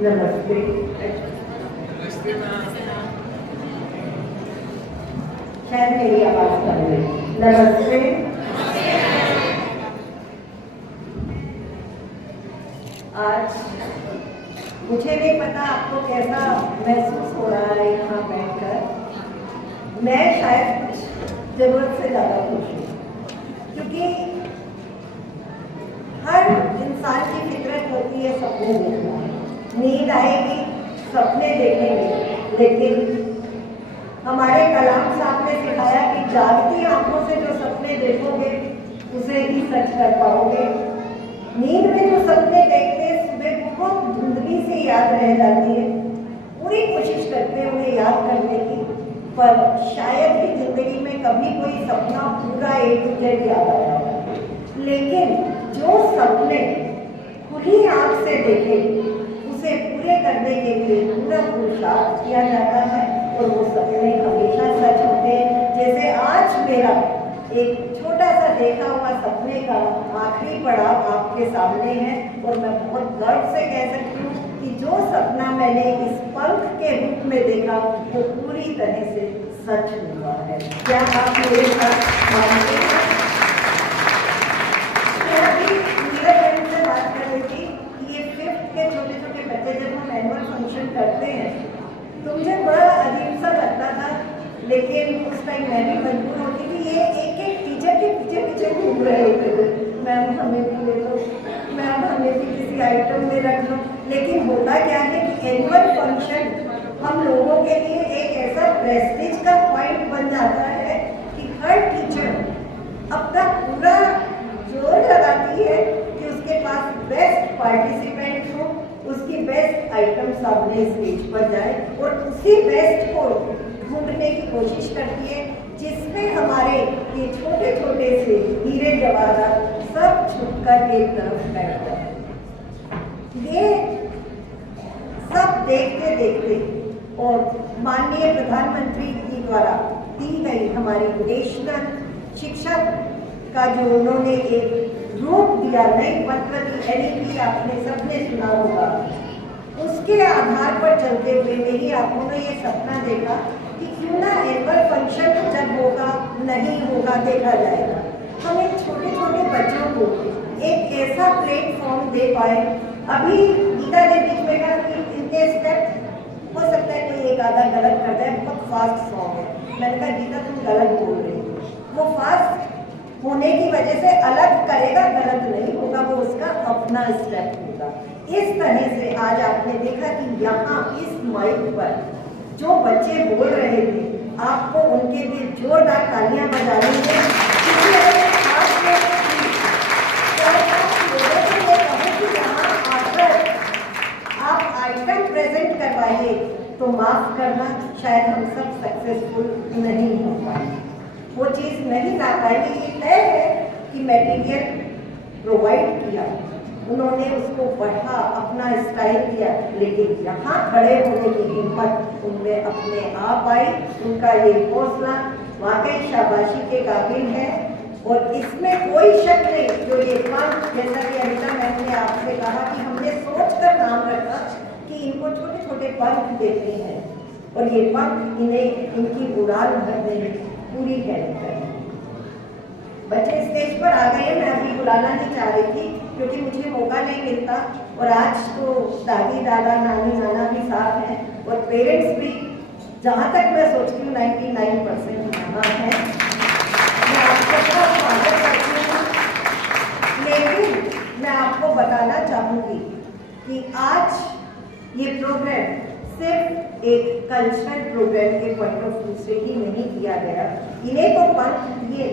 नमस्ते। शायद मेरी आवाज कम है। नमस्ते। आज मुझे नहीं पता आपको कैसा महसूस हो रहा है यहाँ बैठकर। मैं शायद कुछ जरूरत से ज्यादा खुश हूँ, क्योंकि हर इंसान की फितरत होती है सपने देखना। नींद आएगी, सपने देखेंगे, लेकिन हमारे कलाम साहब ने सिखाया कि जागती आंखों से जो सपने देखोगे उसे ही सच कर पाओगे। नींद में जो सपने देखते सुबह बहुत धुंधली से याद रह जाती है। पूरी कोशिश करते हैं उन्हें याद करने की, पर शायद ही जिंदगी में कभी कोई सपना पूरा A to Z याद आया हो। लेकिन जो सपने खुली आंख से देखे उसे पूरे करने के लिए पूरा पुरुषार्थ किया जाता है और वो सपने हमेशा सच होते हैं। जैसे आज मेरा एक छोटा सा देखा हुआ सपने का आखिरी पड़ाव आपके सामने है और मैं बहुत गर्व से कह सकती हूँ कि जो सपना मैंने इस पंख के रूप में देखा वो पूरी तरह से सच हुआ है। क्या आप मेरे साथ मानते हैं? से बात कर रही थी कि ये 5th के छोटे छोटे बच्चे जब हम एनुअल फंक्शन करते हैं तो मुझे बड़ा अजीब सा लगता था, लेकिन उस टाइम मैं भी मजबूर होती थी। ये एक एक टीचर के पीछे पीछे घूम रहे होते थे, मैम हमें भी ले लो, मैम हमें भी किसी आइटम में रख लो। लेकिन होता क्या है कि एनुअल फंक्शन हम लोगों के लिए एक ऐसा प्रेस्टीज का पॉइंट बन जाता है कि हर टीचर अपना पूरा जोर लगाती है कि उसके पास बेस्ट पार्टिसिपेंट हो, उसकी बेस्ट आइटम सामने स्टेज पर जाए और उसी बेस्ट को ढूंढने की कोशिश करती है जिसमें हमारे ये छोटे छोटे से हीरे जवाहरात सब छुपकर एक तरफ बैठ जाए। ये सब देखते देखते और माननीय प्रधानमंत्री जी द्वारा दी गई हमारी नेशनल शिक्षा का जो उन्होंने एक रूप दिया, नई पत्र दी, NEP आपने सबने सुना होगा, उसके आधार पर चलते हुए मेरी आंखों ने ये सपना देखा कि क्यों ना एनुअल फंक्शन जब होगा नहीं होगा देखा जाएगा, हम एक छोटे छोटे बच्चों को एक ऐसा प्लेटफॉर्म दे पाए। अभी गीता ने बीच में कहा कि इनके स्टेप हो सकता है कोई एक आधा गलत करता है, बहुत फास्ट सॉन्ग है। मैंने कहा गीता तुम गलत बोल रही हो, वो फास्ट होने की वजह से अलग करेगा, गलत नहीं होगा, वो उसका अपना स्टेप होगा। इस तरह से आज आपने देखा कि यहाँ इस माइक पर जो बच्चे बोल रहे थे आपको उनके लिए जोरदार तालियां बजानी है। आप आइटम प्रेजेंट करवाइए तो माफ करना, शायद हम सब सक्सेसफुल नहीं हो पाए, वो चीज़ नहीं ला पाएंगे। ये तय है कि मटेरियल प्रोवाइड किया, उन्होंने उसको बढ़ा, अपना स्टाइल दिया, लेकिन यहाँ खड़े होने की हिम्मत उनमें अपने आप आई। उनका ये हौसला वाकई शाबाशी के काबिल है और इसमें कोई शक नहीं। जो ये पंख, जैसा कि अनिता मैम ने आपसे कहा कि हमने सोचकर नाम रखा कि इनको छोटे छोटे पंख देते हैं और ये पंख इन्हें इनकी उड़ान भरने में पूरी हेल्प करें। बच्चे स्टेज पर आ गए, मैं अभी बुलाना नहीं चाह रही थी क्योंकि मुझे मौका नहीं मिलता और आज तो दादी दादा नानी नाना भी साथ हैं और पेरेंट्स भी, जहाँ तक मैं सोचती हूँ 99% यहाँ है। मैं आपको स्वागत करती हूँ, लेकिन मैं आपको बताना चाहूँगी कि आज ये प्रोग्राम सिर्फ एक कल्चरल प्रोग्राम के पॉइंट ऑफ व्यू से ही नहीं किया गया। इन्हें तो पंख दिए,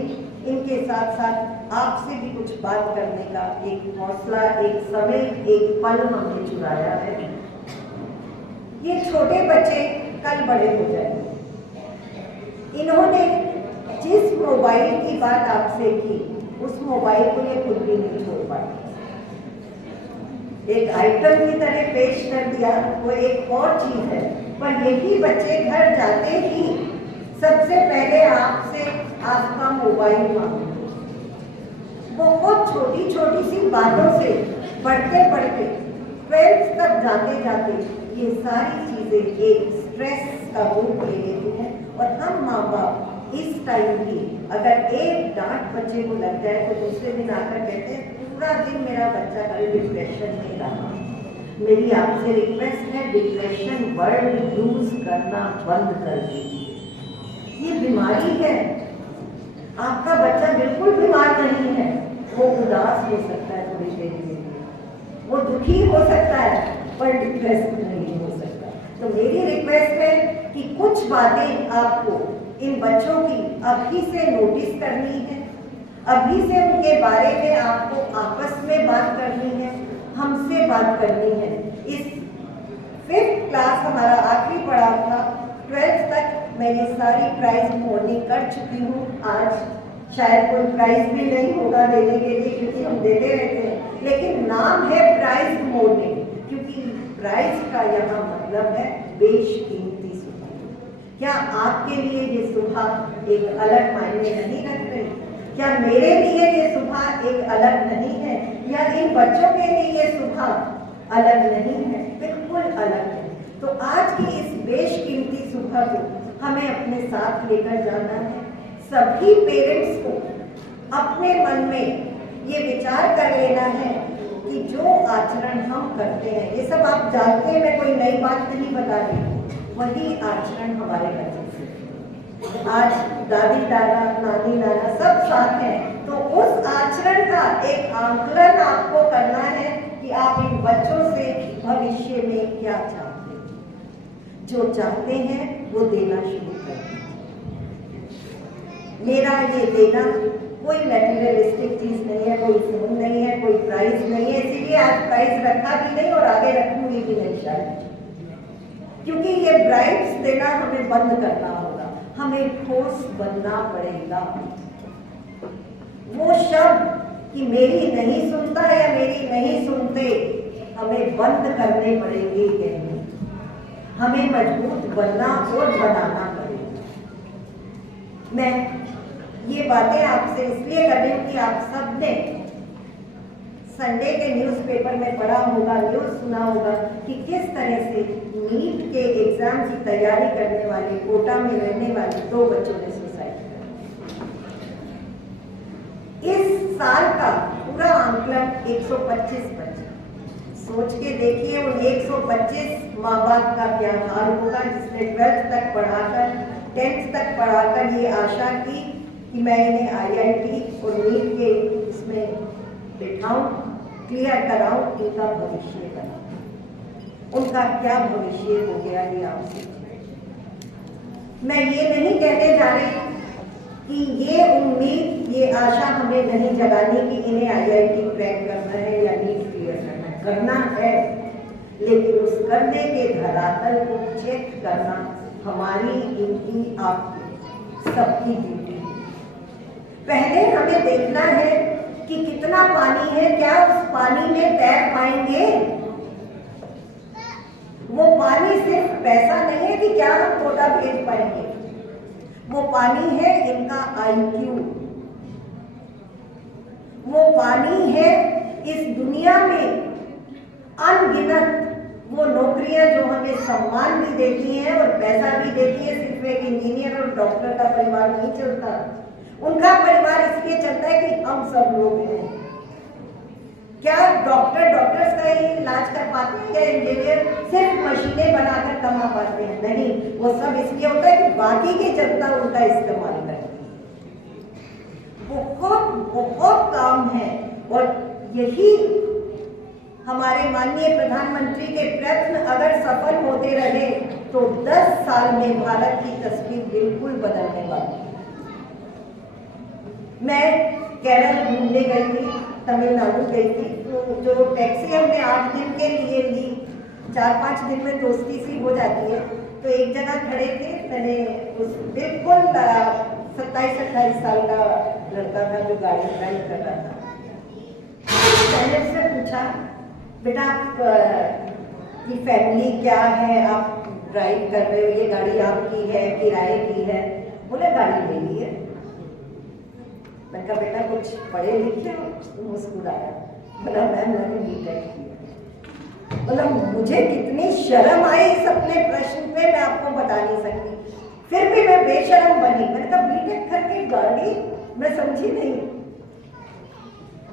इनके साथ साथ आपसे भी कुछ बात करने का एक हौसला, एक समय, एक पल हमने चुराया है। ये छोटे बच्चे कल बड़े हो जाएंगे। इन्होंने जिस मोबाइल की बात आपसे की उस मोबाइल को ये खुद भी नहीं छोड़ पाए, एक आइटम की तरह पेश कर दिया, वो एक और चीज है। पर यही बच्चे घर जाते ही सबसे पहले आपसे आपका मोबाइल मांगते, बहुत छोटी छोटी सी बातों से बढ़ते बढ़ते 12th तक जाते जाते ये सारी चीजें एक स्ट्रेस का रूप ले लेती हैं और हम माँ बाप इस टाइम भी अगर एक डांट बच्चे को लग जाए तो दूसरे दिन आकर कहते हैं पूरा दिन मेरा बच्चा कल डिप्रेशन में रहा। मेरी आपसे रिक्वेस्ट है, डिप्रेशन वर्ड यूज करना बंद कर दीजिए। ये बीमारी है, आपका बच्चा बिल्कुल बीमार नहीं है। वो उदास हो सकता है थोड़ी देर के लिए, वो दुखी हो सकता है, पर डिप्रेस नहीं हो सकता। तो मेरी रिक्वेस्ट है कि कुछ बातें आपको इन बच्चों की अभी से नोटिस करनी है, अभी से उनके बारे में आपको आपस में बात करनी है, हमसे बात करनी है। इस 5th क्लास हमारा आखिरी पड़ाव था। 12th तक मैं ये सारी प्राइज मॉर्निंग कर चुकी हूँ। आज शायद कोई प्राइज भी नहीं होगा देने के लिए, क्योंकि हम देते रहते हैं, लेकिन नाम है प्राइज मॉर्निंग, क्योंकि प्राइज का यहाँ मतलब है बेशकीमती सुबह। क्या आपके लिए ये सुबह एक अलग मायने नहीं रख रही? क्या मेरे लिए ये सुबह एक अलग नहीं है? या इन बच्चों के लिए ये सुबह अलग नहीं है? बिल्कुल अलग है। तो आज की इस बेशकीमती सुबह को हमें अपने साथ लेकर जाना है। सभी पेरेंट्स को अपने मन में ये विचार कर लेना है कि जो आचरण हम करते हैं, ये सब आप जानते हैं, मैं कोई नई बात नहीं बता रही, वही आचरण हमारे बच्चे से। आज दादी दादा नानी नाना सब साथ हैं, तो उस आचरण का एक आंकलन आपको करना है कि आप इन बच्चों से भविष्य में क्या चाहते हैं। जो चाहते हैं वो देना शुरू करें। मेरा ये देना कोई मटेरियलिस्टिक चीज नहीं है, कोई फोन नहीं है, कोई प्राइज नहीं है, इसीलिए आज प्राइज रखा भी नहीं और आगे रखूंगी भी नहीं शायद, क्योंकि ये ब्राइब्स देना हमें बंद करना होगा, हमें ठोस बनना पड़ेगा। वो शब्द कि मेरी नहीं सुनता या मेरी नहीं सुनते हमें बंद करने पड़ेंगे कहने, हमें मजबूत बनना और बनाना पड़ेगा। मैं ये बातें आपसे इसलिए कर रही हूँ कि आप सब ने संडे के न्यूज़पेपर में पढ़ा होगा, न्यूज़ सुना होगा कि किस तरह से नीट के एग्जाम की तैयारी करने वाले कोटा में रहने वाले 2 बच्चों ने सुसाइड किया। इस साल का पूरा आंकलन 125 बच्चे। सोच के देखिए उन 125 माँ बाप का क्या हाल होगा जिसने 12th तक पढ़ाकर 10th तक पढ़ाकर ये आशा की कि मैं इन्हें IIT और नीट के इसमें बिठाऊं, क्लियर कराऊं, इनका भविष्य बनाऊं। उनका क्या भविष्य हो गया ये आपसे। मैं ये नहीं कहने जा रही कि ये उम्मीद ये आशा हमें नहीं जगानी कि इन्हें IIT क्रैक करना है या नीट क्लियर करना है। करना है, लेकिन उस करने के धरातल को चेक करना हमारी, इनकी, आपकी, सबकी ड्यूटी है। पहले हमें देखना है कि कितना पानी है, क्या उस पानी में तैर पाएंगे। वो पानी सिर्फ पैसा नहीं है कि क्या हम कोटा भेज पाएंगे, वो पानी है इनका IQ, वो पानी है इस दुनिया में अनगिनत वो नौकरियां जो हमें सम्मान भी देती हैं और पैसा भी देती है। सिर्फ एक इंजीनियर और डॉक्टर का परिवार नहीं चलता, उनका परिवार इसलिए चलता है कि हम सब लोग हैं। क्या डॉक्टर्स का ही इलाज कर पाते हैं या इंजीनियर सिर्फ मशीनें बनाकर कमा पाते हैं? नहीं, वो सब इसलिए होता है कि बाकी की जनता उनका इस्तेमाल करती है। बहुत बहुत काम है और यही हमारे माननीय प्रधानमंत्री के प्रयत्न अगर सफल होते रहे तो 10 साल में भारत की तस्वीर बिल्कुल बदलने वाली है। मैं केरल घूमने गई थी, तमिलनाडु गई थी, तो जो टैक्सी हमने 8 दिन के लिए ली, 4-5 दिन में दोस्ती सी हो जाती है, तो एक जगह खड़े थे, मैंने उस बिल्कुल 27-28 साल का लड़का था जो गाड़ी ड्राइव कर रहा था। मैंने उससे पूछा, बेटा आपकी फैमिली क्या है, आप ड्राइव कर रहे हो, ये गाड़ी आपकी है, किराए की है? बोले गाड़ी ले ली है। मैंने कहा बेटा कुछ पढ़े लिखे हो? मुस्कुराया, बोला मैम मैंने BTech किया। मतलब मुझे कितनी शर्म आई इस अपने प्रश्न पे मैं आपको बता नहीं सकती। फिर भी मैं बेशर्म बनी। मैंने कहा बीटेक करके गाड़ी, मैं समझी नहीं।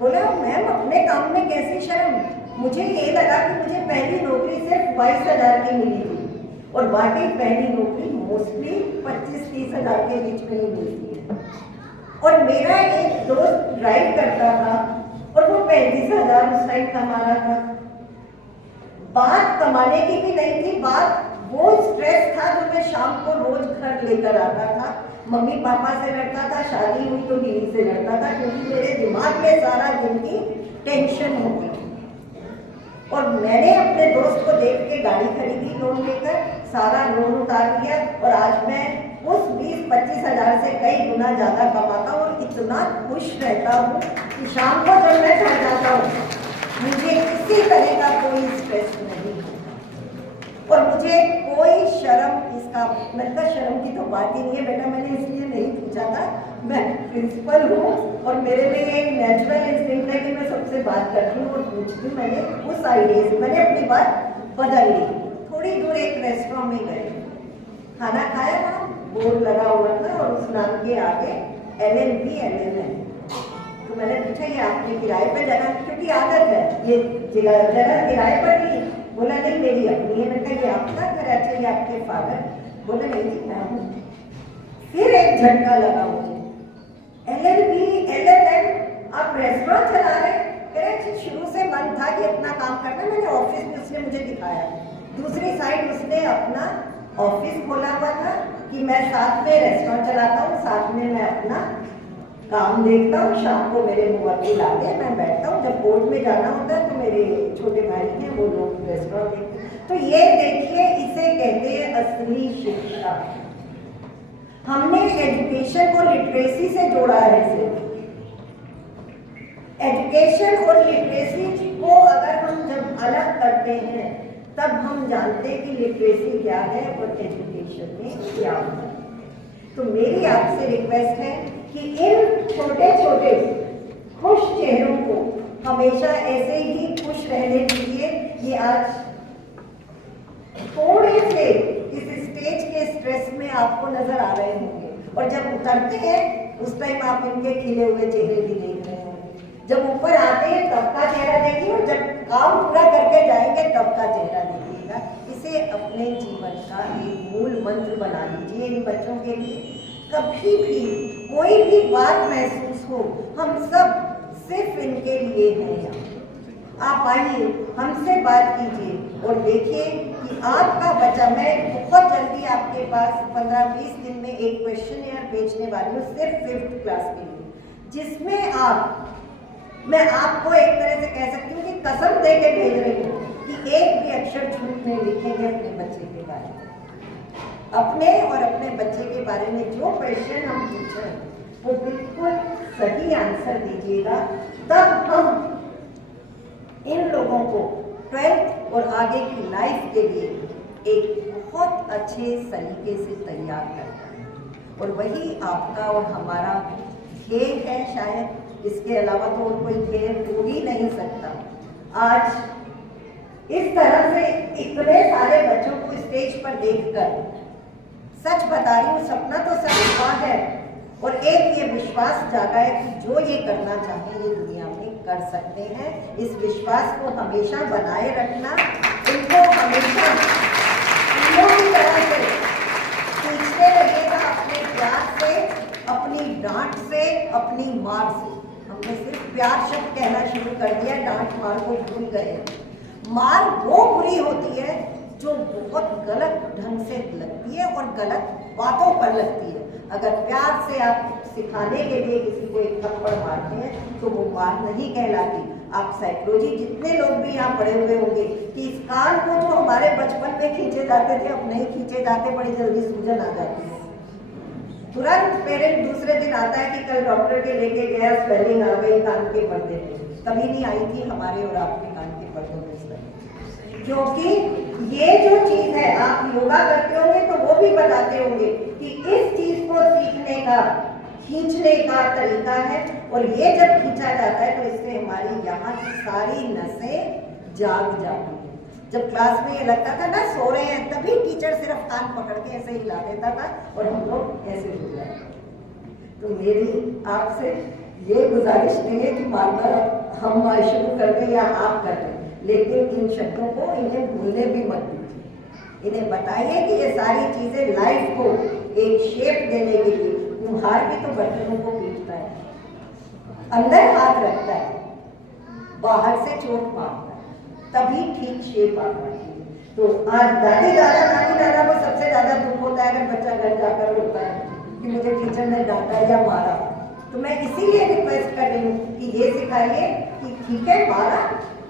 बोला मैम अपने काम में कैसी शर्म। मुझे ये लगा कि मुझे पहली नौकरी सिर्फ 22,000 की मिली थी और बाकी पहली नौकरी मोस्टली 25-30 हज़ार के बीच में ही मिलती है। और मेरा एक दोस्त ड्राइव करता था और वो 35,000 उस टाइम कमा रहा था। बात कमाने की भी नहीं थी, बात वो स्ट्रेस था जो मैं शाम को रोज घर लेकर आता था। मम्मी पापा से लड़ता था, शादी हुई तो बीवी से लड़ता था, क्योंकि मेरे दिमाग में सारा दिन की टेंशन होती थी। और मैंने अपने दोस्त को देख के गाड़ी खरीदी लोन लेकर, सारा लोन उतार दिया और आज मैं उस 20-25 हज़ार से कई गुना ज्यादा कमाता हूँ और इतना खुश रहता हूँ कि शाम को जब मैं घर जाता हूँ मुझे किसी तरह का कोई स्ट्रेस नहीं और मुझे कोई शर्म इसका, मतलब शर्म की तो बात ही नहीं है बेटा। मैंने इसलिए नहीं पूछा था, मैं प्रिंसिपल हूँ और मेरे में एक नेचुरल इंस्टिंक्ट है कि मैं सबसे बात करती हूँ और पूछती हूँ। मैंने उस आइडिया से मैंने अपनी बात बदल ली। थोड़ी दूर एक रेस्टोरेंट में गए, खाना खाया था, बोर्ड लगा हुआ था और उस नाम के आगे LLB LLM। तो मैंने पूछा ये आपने किराए पे जगह, क्योंकि आदत है ये जगह किराए पर नहीं। बोला नहीं मेरी अपनी है। मैंने कहा ये आपका घर? अच्छा ये आपके फादर? बोला नहीं जी मैं हूँ। फिर एक झटका लगा मुझे, LLB LLM आप रेस्टोरेंट चला रहे? कह रहे शुरू से मन था कि अपना काम करना। मैंने ऑफिस में उसने मुझे दिखाया, दूसरी साइड उसने अपना ऑफिस खोला हुआ था कि मैं साथ में रेस्टोरेंट चलाता हूँ, साथ में मैं अपना काम देखता हूँ। शाम को मेरे मुवक्किल आते हैं, मैं बैठता हूँ। जब कोर्ट में जाना होता है तो मेरे छोटे भाई हैं वो लोग रेस्टोरेंट देखते हैं। तो ये देखिए इसे कहते हैं असली शिक्षा। हमने एजुकेशन को लिटरेसी से जोड़ा है। सिर्फ एजुकेशन और लिटरेसी को अगर हम जब अलग करते हैं तब हम जानते हैं कि लिटरेसी क्या है और एजुकेशन में क्या होता है। तो मेरी आपसे रिक्वेस्ट है कि इन छोटे छोटे खुश चेहरों को हमेशा ऐसे ही खुश रहने दीजिए। ये आज थोड़े से इस स्टेज के स्ट्रेस में आपको नजर आ रहे होंगे और जब उतरते हैं उस टाइम आप इनके खिले हुए चेहरे भी देख रहे होंगे। जब ऊपर आते हैं तब का चेहरा देखिए और जब काम पूरा करके जाएंगे तब का चेहरा देखिएगा। इसे अपने जीवन का एक मूल मंत्र बना लीजिए। इन बच्चों के लिए कभी भी कोई भी बात महसूस हो, हम सब सिर्फ इनके लिए हैं यहाँ। आप आइए, हमसे बात कीजिए और देखिए कि आपका बच्चा, मैं बहुत जल्दी आपके पास 15-20 दिन में एक क्वेश्चन भेजने वाली हूँ सिर्फ 5th क्लास के लिए, जिसमें मैं आपको एक तरह से कह सकती हूँ कि कसम दे के भेज रही हूँ कि एक भी अक्षर झूठ नहीं लिखेंगे अपने बच्चे के बारे में। अपने और अपने बच्चे के बारे में जो क्वेश्चन हम पूछें वो बिल्कुल सही आंसर दीजिएगा, तब हम इन लोगों को 12th और आगे की लाइफ के लिए एक बहुत अच्छे तरीके से तैयार करते हैं। और वही आपका और हमारा ध्येय है शायद, इसके अलावा तो कोई ध्येय हो ही नहीं सकता। आज इस तरह से इतने सारे बच्चों को स्टेज पर देखकर सच बता रही हूँ, सपना तो सच हुआ है और एक ये विश्वास जागा है कि जो ये करना चाहें ये दुनिया में कर सकते हैं। इस विश्वास को हमेशा बनाए रखना, इनको हमेशा पूरी तरह से सीखते रहिएगा, अपने प्यार से, अपनी डांट से, अपनी मार से। हमने सिर्फ प्यार शब्द कहना शुरू कर दिया, डांट मार को भूल गए। मार वो बुरी होती है जो बहुत गलत ढंग से लगती है और गलत बातों पर लगती है। अगर प्यार से आप सिखाने के लिए किसी को एक थप्पड़ मारते हैं तो वो मार नहीं कहलाती। आप साइकोलॉजी जितने लोग भी यहाँ पढ़े हुए होंगे कि इस कान को जो हमारे बचपन में खींचे जाते थे अब नहीं खींचे जाते, बड़ी जल्दी सूजन आ जाती है। तुरंत पेरेंट दूसरे दिन आता है कि कल डॉक्टर के लेके गया, स्वेलिंग आ गई कान के पर्दे पे। कभी नहीं आई थी हमारे और आपके कान के पर्दों में स्वेलिंग, क्योंकि ये जो चीज है, आप योगा करते होंगे तो वो भी बताते होंगे कि इस चीज को सीखने का, खींचने का तरीका है और ये जब खींचा जाता है तो इससे हमारी यहाँ की सारी नसें जाग जाती हैं। जब क्लास में ये लगता था ना सो रहे हैं, तभी टीचर सिर्फ कान पकड़ के ऐसे हिला देता था और हम लोग ऐसे हो जाए। तो मेरी आपसे ये गुजारिश नहीं है कि मानना हम शुरू कर दें या आप कर दें, लेकिन इन शब्दों को इन्हें भूलने भी मत दीजिए। इन्हें बताइए कि ये सारी चीजें लाइफ को एक शेप देने के लिए, कुम्हार भी तो बर्तनों को पीटता है, अंदर हाथ रखता है, बाहर से चोट मारता है, तभी ठीक शेप आता है। तो आज दादी दादा नानी दादा को सबसे ज्यादा दुख होता है अगर बच्चा घर जाकर रोता है कि मुझे टीचर ने डांटा या मारा। तो मैं इसीलिए रिक्वेस्ट कर रही हूँ कि ये सिखाइए कि ठीक है मारा,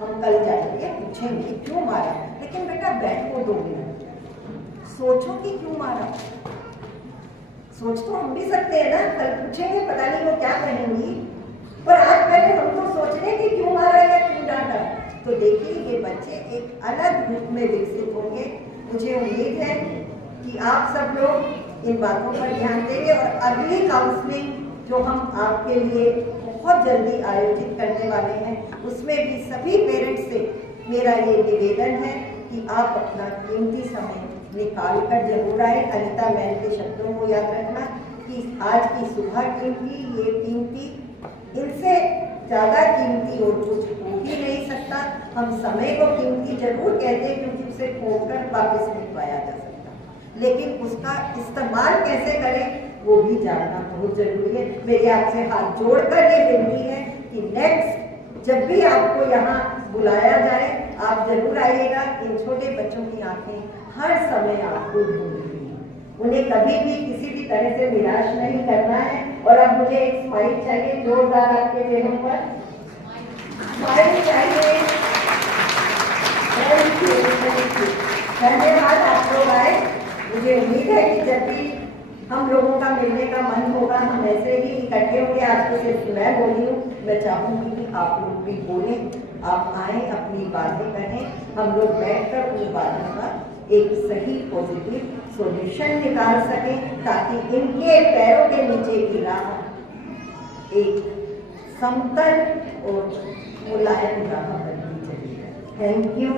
हम कल जाएंगे पूछेंगे क्यों मारा, लेकिन बेटा बैठो 2 मिनट, सोचो कि क्यों मारा। सोच तो हम भी सकते हैं ना, कल पूछेंगे पता नहीं वो क्या कहेंगी, पर आज पहले हम तो सोच रहे कि क्यों मारा या क्यों डांटा। तो देखिए ये बच्चे एक अलग रूप में विकसित होंगे। मुझे उम्मीद है कि आप सब लोग इन बातों पर ध्यान देंगे और अगली काउंसलिंग जो हम आपके लिए बहुत जल्दी आयोजित करने वाले हैं, उसमें भी सभी पेरेंट्स से मेरा ये निवेदन है कि आप अपना कीमती समय निकाल कर जरूर आए। अनिता मैम के शब्दों को याद रखना कि आज की सुबह कीमती, ये कीमती, इनसे ज़्यादा कीमती और कुछ हो ही नहीं सकता। हम समय को कीमती जरूर कहते हैं क्योंकि उसे खोकर वापस नहीं पाया जा सकता, लेकिन उसका इस्तेमाल कैसे करें वो भी जानना बहुत जरूरी है। मेरी आपसे हाथ जोड़कर ये विनती है कि नेक्स्ट जब भी आपको यहाँ बुलाया जाए आप जरूर आइएगा। इन छोटे बच्चों की आंखें हर समय आपको ढूंढ रही हैं, उन्हें कभी भी किसी भी तरह से निराश नहीं करना है। और अब मुझे एक स्माइल चाहिए जोरदार आपके चेहरों पर, स्माइल चाहिए। धन्यवाद आप लोग आए। मुझे उम्मीद है कि जब भी हम लोगों का मिलने का मन होगा हम ऐसे ही इकट्ठे होंगे। आज तो सिर्फ मैं बोली हूँ, मैं चाहूँगी कि आप लोग भी बोलें, आप आए, अपनी बातें कहें, हम लोग बैठकर उन बातों का एक सही पॉजिटिव सॉल्यूशन निकाल सकें ताकि इनके पैरों के नीचे की राह एक समतल और मुलायम राह बनती चली जाए। Thank you.